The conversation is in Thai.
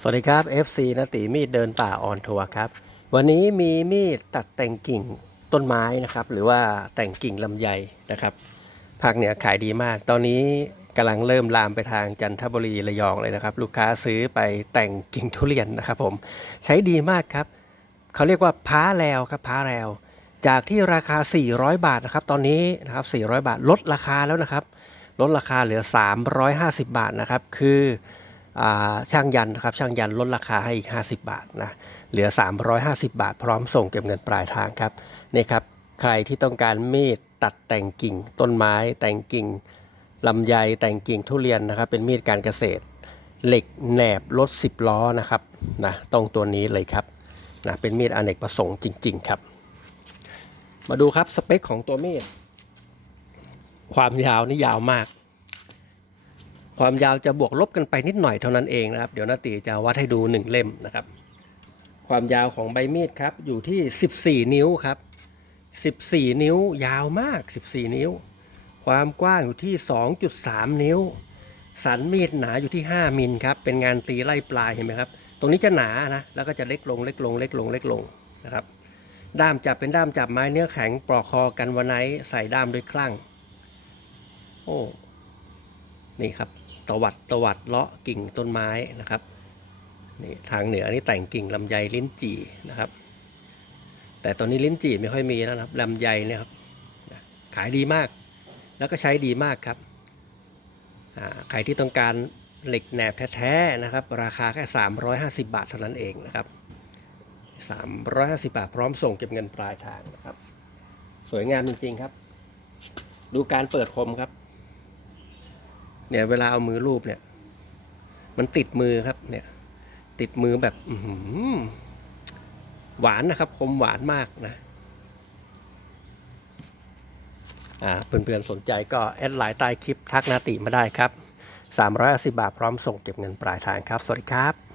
สวัสดีครับ FC นาตีมีดเดินป่าออนทัวร์ครับ วันนี้มีมีดตัดแต่งกิ่งต้นไม้นะครับ หรือว่าแต่งกิ่งลำไยนะครับภาคเหนือขายดีมาก ตอนนี้กำลังเริ่มลามไปทางจันทบุรีระยองเลยนะครับ ลูกค้าซื้อไปแต่งกิ่งทุเรียนนะครับผมใช้ดีมากครับเขาเรียกว่าพ้าแรวครับพ้าแรวจากที่ราคา 400 บาทนะครับ ตอนนี้นะครับ400 บาทลดราคาแล้วนะครับ ลดราคาเหลือ 350 บาทนะครับ คือ ช่างยันนะครับช่างยันลดราคาให้อีก 50 บาทนะเหลือ 350 บาท พร้อมส่งเก็บเงินปลายทางครับนี่ครับใครที่ต้องการมีดตัดแต่งกิ่ง ต้นไม้แต่งกิ่งลำไยแต่งกิ่งทุเรียนนะครับ เป็นมีดการเกษตร เหล็กแหนบรถ 10 ล้อนะครับนะต้องตัวนี้เลยครับนะเป็นมีดอเนกประสงค์จริง ๆ ครับ มาดูครับสเปคของตัวมีดความยาวนี่ยาวมาก ความยาวจะบวกลบกันไปนิดหน่อยเท่านั้นเองนะครับ เดี๋ยวนาตีจะวัดให้ดูหนึ่งเล่มนะครับ ความยาวของใบมีดครับอยู่ที่ 14 นิ้วครับ 14 นิ้วยาวมาก 14 นิ้ว ความกว้างอยู่ที่ 2.3 นิ้ว สันมีดหนาอยู่ที่ 5 มิลครับ เป็นงานตีไล่ปลายเห็นไหมครับ ตรงนี้จะหนานะ แล้วก็จะเล็กลงเล็กลงเล็กลงเล็กลงนะครับ ด้ามจับเป็นด้ามจับไม้เนื้อแข็งปลอกคอกันวันไนใส่ด้ามด้วยคลั่ง โอ้ นี่ครับ ตวัดตวัดเลาะกิ่งต้นไม้นะครับนี่ทางเหนือนี่แต่งกิ่งลำไยลิ้นจี่นะครับ แต่ตอนนี้ลิ้นจี่ไม่ค่อยมีแล้วนะครับลำไยเนี่ยครับขายดีมาก แล้วก็ใช้ดีมากครับอ่าใครที่ต้องการเหล็กแหนบแท้ๆนะครับ ราคาแค่ 350 บาทเท่านั้นเองนะครับ 350 บาทพร้อมส่งเก็บเงินปลายทางนะครับ สวยงามจริงๆครับ ดูการเปิดคมครับ เนี่ยเวลาเอามือรูปเนี่ย มันติดมือครับเนี่ย ติดมือแบบอื้อหือหวานนะครับ คมหวานมากนะอ่าเพื่อนๆสนใจก็แอดไลน์ใต้คลิปทักนาติมาได้ครับ 350 บาทพร้อมส่งเก็บเงินปลายทางครับ สวัสดีครับ